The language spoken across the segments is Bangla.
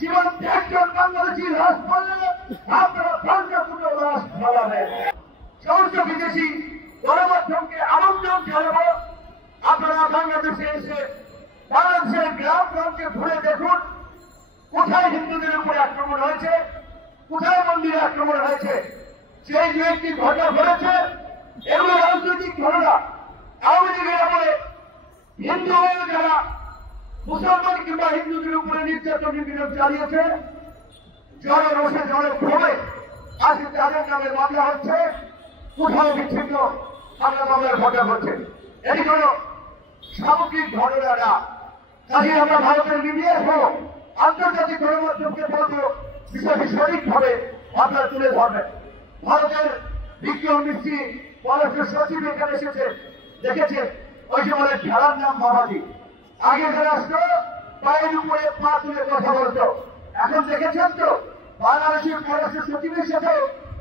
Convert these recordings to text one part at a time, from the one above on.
সীমান্তে একজন বাংলাদেশি লাশ পড়লে আপনারা শান্তিপূর্ণ লাশ ফলাবেন। সমস্ত বিদেশি গণমাধ্যমকে আমন্ত্রণ জানাবো, আপনারা বাংলাদেশে এসে বাংলাদেশের গ্রামগঞ্জে ঘুরে দেখুন কোথায় হিন্দুদের উপরে আক্রমণ হয়েছে, কোথায় মন্দিরে আক্রমণ হয়েছে। সেই দু একটি ঘটনা ঘটেছে, এগুলো রাজনৈতিক ঘটনা। আওয়ামী লীগের আমলে হিন্দু হয়েও যারা মুসলমান কিংবা হিন্দুদের উপরে নির্যাতন নিপীড়ন চালিয়েছে, জনরোষে জনক্ষোভে আজকে তাদের নামে মামলা হচ্ছে, কোথাও বিচ্ছিন্ন হামলা মামলার ঘটনা ঘটছে। এটি হল সামগ্রিক ঘটনা না। কাজে আমরা ভারতের মিডিয়া সহ আন্তর্জাতিক গণমাধ্যমকে বলবো বিষয়টি সঠিকভাবে আপনারা তুলে ধরবেন। ভারতের বিজ্ঞান মিস্ত্রি পররাষ্ট্র সচিব এখানে এসেছে, দেখেছে ওই যে বলে খেলার নাম মাহাদি। আগে যারা আসতো পায়ের উপরে পা তুলে কথা বলতো, এখন দেখেছেন তো বাংলাদেশের পররাষ্ট্র সচিবের সাথে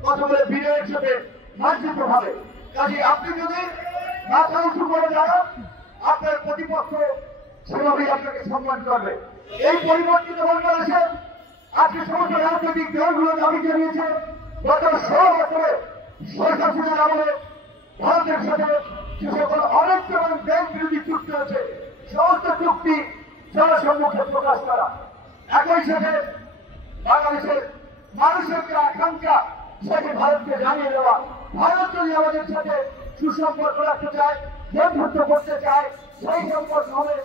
কথা বলে বিনয়ের সাথে মানচিত্র ভাবে। কাজে আপনি যদি মাথা উঁচু করে দাঁড়ান, আপনার প্রতিপক্ষ সেভাবেই আপনাকে সম্মান করবে। এই পরিবর্তিত বাংলাদেশে আজকে সমস্ত রাজনৈতিক দলগুলো দাবি জানিয়েছে গত 16 বছরে শেখ হাসিনার আমলে ভারতের সাথে যে সকল অনেক এবং দেশ বিরোধী চুক্তি হয়েছে, সমস্ত চুক্তি জনসম্মুখে প্রকাশ করা, একই সাথে বাংলাদেশের মানুষের যে আকাঙ্ক্ষা সেটি ভারতকে জানিয়ে দেওয়া। ভারত যদি আমাদের সাথে সুসম্পর্ক রাখতে চায়, বন্ধুত্ব করতে চায়, সেই সম্পর্ক হবে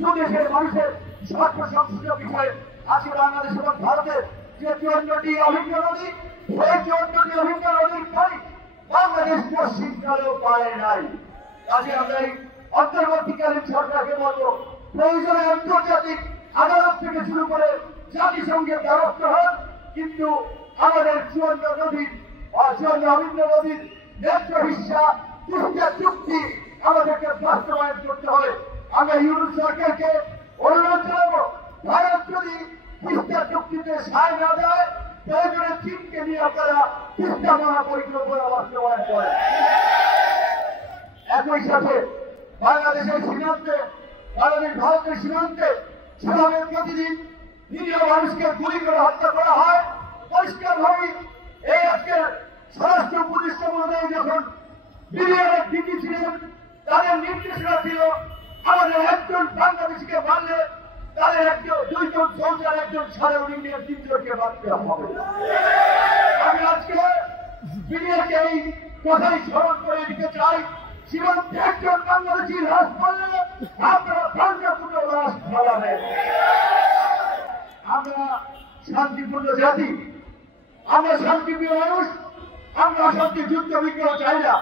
দুদেশের মানুষের স্বার্থ সংশ্লিষ্ট বিষয়ে। আজকে বাংলাদেশ এবং ভারতের যে 54টি অভিন্ন নদী, সেই 54টি অভিন্ন নদীর পানি বাংলাদেশ পশ্চিমকালেও পায় নাই। কাজে আমরা এই অন্তর্বর্তীকালীন সরকারকে বলবো, প্রয়োজনে আন্তর্জাতিক আদালত থেকে শুরু করে জাতিসংঘের দ্বারস্থ হন, কিন্তু আমাদের 54 নদীর 54 অভিন্ন নদীর ন্যায্য হিস্সা 3টা চুক্তি আমাদেরকে বাস্তবায়ন করতে হবে। আমরা ইউরোপ সরকারকে অনুরোধ জানাবো, ভারত যদি 3টা চুক্তিতে সায় না দেয়, প্রয়োজনে চীনকে নিয়ে আপনারা 3টা মহাপরিকল্পনা বাস্তবায়ন করেন। একই সাথে বাংলাদেশের সীমান্তে, বাংলাদেশ ভারতের সীমান্তে সেভাবে প্রতিদিন নিরীহ মানুষকে গুলি করে হত্যা করা হয়। পরিষ্কার ভাবে এই আজকে স্বরাষ্ট্র উপদেষ্টা মহোদয় যখন বিডিআরের ডিজি ছিলেন, তাদের নির্দেশনা ছিল আমাদের একজন বাংলাদেশিকে মারলে তাদের 2জন সোলজার, 1জন সাধারণ ইন্ডিয়ান 3 জনকে মারতে হবে। আমি আজকে বিডিআরকে এই কথাই স্মরণ করে দিতে চাই, সীমান্তে একজন বাংলাদেশি লাশ পড়লে আপনারা শান্তিপূর্ণ লাশ ফলাবেন। আমরা শান্তিপূর্ণ জাতি, আমরা শান্তিপ্রিয় মানুষ, আমরা অশান্তি যুদ্ধ বিগ্রহ চাই না।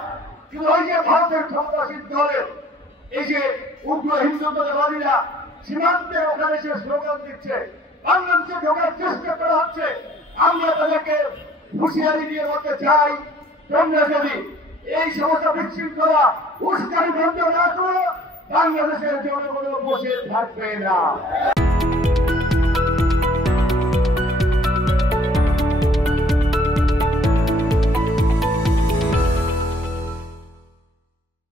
কিন্তু ওই যে ভারতের ক্ষমতাসীন দলের এই যে উগ্র হিন্দুত্ববাদীরা সীমান্তে ওখানে সে স্লোগান দিচ্ছে, বাংলাদেশে ঢোকার চেষ্টা করা হচ্ছে, আমরা তাদেরকে হুঁশিয়ারি দিয়ে বলতে চাই, তোমরা যদি এই সমস্ত বিশৃঙ্খলা উস্কানি বন্ধ না করো, বাংলাদেশের জনগণ বসে থাকবে না।